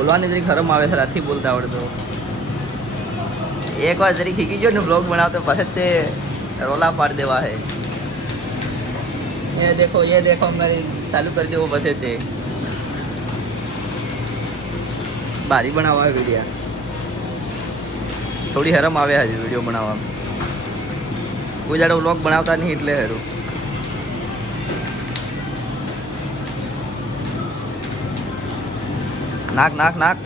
બોલવાની જરીક શરમ આવે છે, રાતથી બોલતા આવડતો. એક વાર જરીક શીખી ગયો ને બ્લોગ બનાવતો પછી તે રોલા પાડ દેવા है. ये देखो मेरी चालू कर दो बस ते बारी बनावा वीडियो थोड़ी शरम आवे है वीडियो बनावा कोई जाड़ो व्लॉग बनावता नहीं એટલે હેરું નાક નાક નાક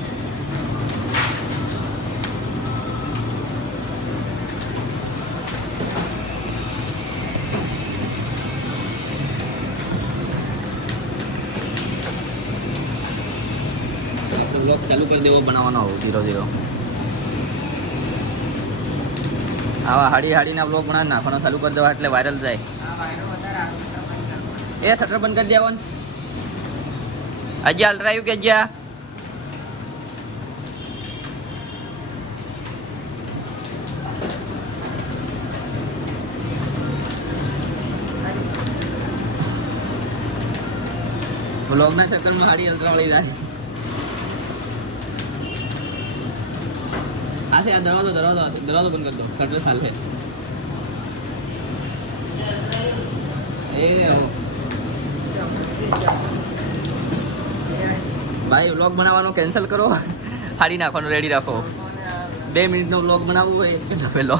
ब्लॉग चालू कर देवो बनावવાનો हो धीरे धीरे आवा हाड़ी हाड़ी ना ब्लॉग बना नाखવાનો चालू कर देवा એટલે વાયરल જાય ए शटर बंद कर देवन अज्जा अल्ट्रायू के अज्जा ब्लॉग ना चक्कर में हाड़ी अल्ट्रा वाली जाए ऐसे दरवाजा बंद कर दो शटर साल है भाई व्लॉग बनावવાનો કેન્સલ કરો હાડી નાખવાનો રેડી રાખો 2 મિનિટનો વ્લોગ બનાવવો હોય પેલો